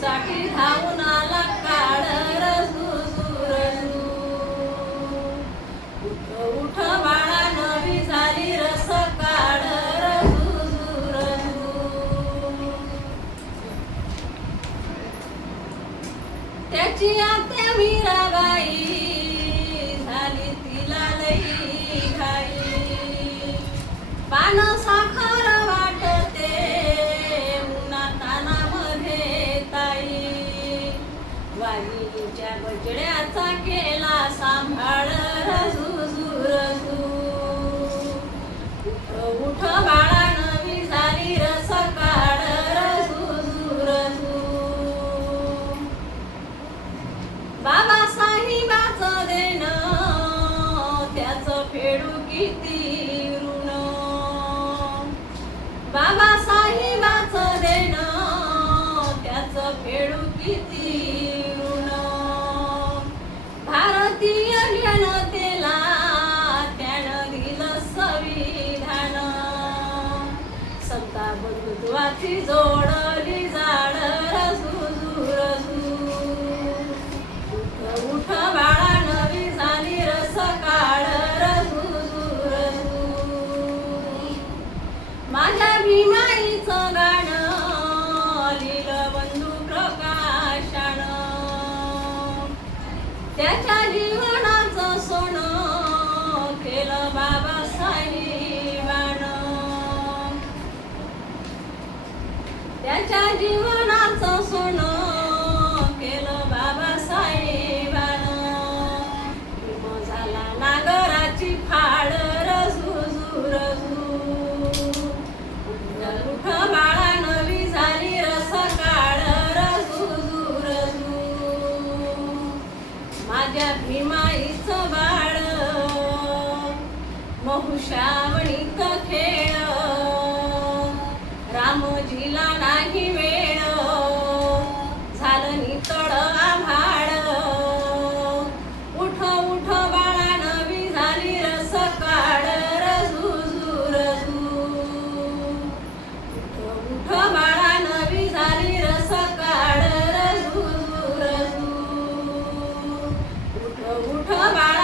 साठी धावून आला काळ रसू रसू. उठ बाळा नवी झाली रस काढ रसू रसू. त्याची आत्या मीराबाई झाली तिला लई घाई. पान साखर वाटते उन्हातानामध्ये ताई. वाणीच्या गजड्याचा केला सांभाळ रसू रसू. उठ बाळा नवी झाली रस काढ रसू रसू. बाबासाहेबाचं देणं त्याचं फेडू किती ऋण. बाबासाहेबाचं देणं त्याचं फेडू किती ऋण. भारतीय जनतेला त्यानं दिलं संविधान. सत्ता बंधुत्वाची जोडली जाड रसू रसू. उठ बाळा नवी झाली रस काढ रसू रसू. माझ्या भीमाईचं गाणं लिहिलं बंधू प्रकाशानं. त्याच्या जीवनाचं सोनं केलं बाबासाहेबानं. त्याच्या जीवनाचं सोनं केलं बाबासाहेबानं. भीम झाला नागराची फाड रसू रसू. उठ बाळा नवी झाली रस काढ रसू रसू. माझ्या भीमाईचं बाळ बहुशावणीत खेळ. रामोजीला नाही वेळ झालं नितळ आभाळ. उठ उठ बाळा नवी झाली रस काढ रसू रसू. उठ बाळा नवी झाली रस काढ रसू रसू. उठ बाळा